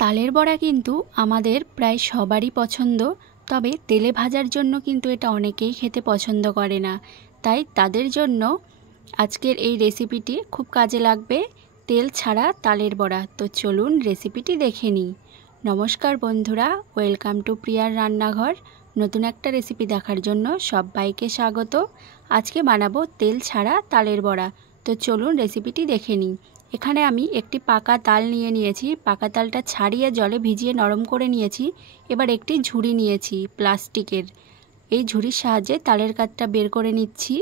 তালের বড়া কিন্তু আমাদের প্রায় সবারই পছন্দ, তবে তেলে ভাজার জন্য কিন্তু এটা অনেকেই খেতে পছন্দ করে না। তাই তাদের জন্য আজকের এই রেসিপিটি খুব কাজে লাগবে, তেল ছাড়া তালের বড়া। তো চলুন রেসিপিটি দেখে নিই। নমস্কার বন্ধুরা, ওয়েলকাম টু প্রিয়ার রান্নাঘর। নতুন একটা রেসিপি দেখার জন্য সবাইকে স্বাগত। আজকে বানাবো তেল ছাড়া তালের বড়া। তো চলুন রেসিপিটি দেখে নিই। এখানে আমি একটি পাকা তাল নিয়ে নিয়েছি। পাকা তালটা ছাড়িয়ে জলে ভিজিয়ে নরম করে নিয়েছি। এবার একটি ঝুড়ি নিয়েছি প্লাস্টিকের। এই ঝুড়ির সাহায্যে তালের কাঠটা বের করে নিচ্ছি।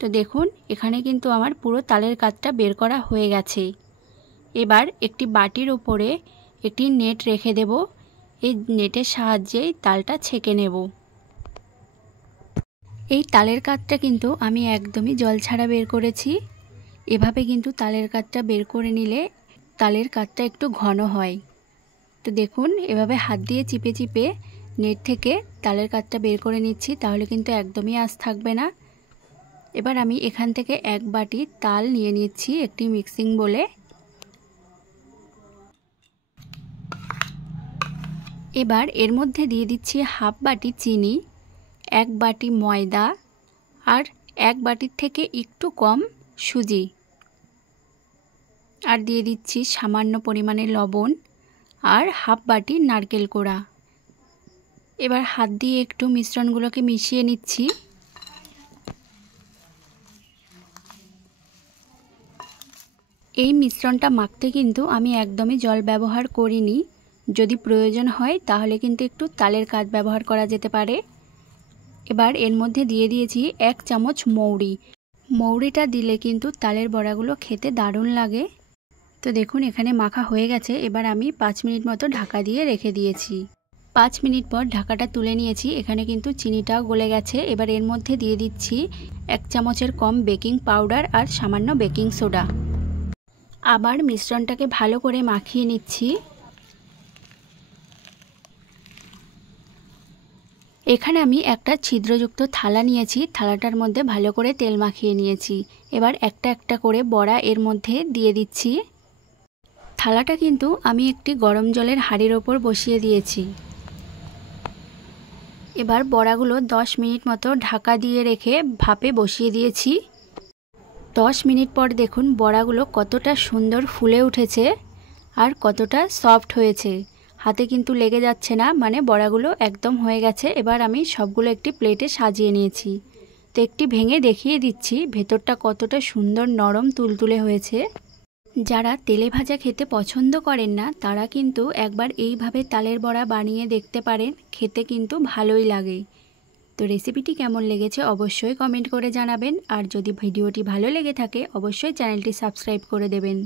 তো দেখুন এখানে কিন্তু আমার পুরো তালের কাঠটা বের করা হয়ে গেছে। এবার একটি বাটির উপরে একটি নেট রেখে দেব। এই নেটের সাহায্যেই তালটা ছেঁকে নেব। এই তালের কাঠটা কিন্তু আমি একদমই জল ছাড়া বের করেছি। এভাবে কিন্তু তালের কাঠটা বের করে নিলে তালের কাঠটা একটু ঘন হয়। তো দেখুন এভাবে হাত দিয়ে চিপে চিপে নেট থেকে তালের কাঠটা বের করে নিচ্ছি, তাহলে কিন্তু একদমই আঁশ থাকবে না। এবার আমি এখান থেকে এক বাটি তাল নিয়ে নিচ্ছি একটি মিক্সিং বোলে। এবার এর মধ্যে দিয়ে দিচ্ছি হাফ বাটি চিনি, এক বাটি ময়দা আর এক বাটির থেকে একটু কম সুজি, আর দিয়ে দিচ্ছি সামান্য পরিমাণে লবণ আর হাফ বাটি নারকেল কোড়া। এবার হাত দিয়ে একটু মিশ্রণগুলোকে মিশিয়ে নিচ্ছি। এই মিশ্রণটা মাখতে কিন্তু আমি একদমই জল ব্যবহার করিনি। যদি প্রয়োজন হয় তাহলে কিন্তু একটু তালের কাঠ ব্যবহার করা যেতে পারে। এবার এর মধ্যে দিয়ে দিয়েছি 1 চামচ মৌরি। মৌরিটা দিলে কিন্তু তালের বড়াগুলো খেতে দারুণ লাগে। তো দেখুন এখানে মাখা হয়ে গেছে। এবার আমি 5 মিনিট মতো ঢাকা দিয়ে রেখে দিয়েছি। 5 মিনিট পর ঢাকাটা তুলে নিয়েছি। এখানে কিন্তু চিনিটাও গলে গেছে। এবার এর মধ্যে দিয়ে দিচ্ছি 1 চামচের কম বেকিং পাউডার আর সামান্য বেকিং সোডা। আবার মিশ্রণটাকে ভালো করে মাখিয়ে নিচ্ছি। এখানে আমি একটা ছিদ্রযুক্ত থালা নিয়েছি। থালাটার মধ্যে ভালো করে তেল মাখিয়ে নিয়েছি। এবার একটা একটা করে বড়া এর মধ্যে দিয়ে দিচ্ছি। থালাটা কিন্তু আমি একটি গরম জলের হাঁড়ির ওপর বসিয়ে দিয়েছি। এবার বড়াগুলো 10 মিনিট মতো ঢাকা দিয়ে রেখে ভাপে বসিয়ে দিয়েছি। 10 মিনিট পর দেখুন বড়াগুলো কতটা সুন্দর ফুলে উঠেছে আর কতটা সফট হয়েছে। হাতে কিন্তু লেগে যাচ্ছে না, মানে বড়াগুলো একদম হয়ে গেছে। এবার আমি সবগুলো একটি প্লেটে সাজিয়ে নিয়েছি। তো একটি ভেঙে দেখিয়ে দিচ্ছি ভেতরটা কতটা সুন্দর নরম তুলতুলে হয়েছে। যারা তেলে ভাজা খেতে পছন্দ করেন না তারা কিন্তু একবার এইভাবে তালের বড়া বানিয়ে দেখতে পারেন, খেতে কিন্তু ভালোই লাগে। তো রেসিপিটি কেমন লেগেছে অবশ্যই কমেন্ট করে জানাবেন। আর যদি ভিডিওটি ভালো লেগে থাকে অবশ্যই চ্যানেলটি সাবস্ক্রাইব করে দেবেন।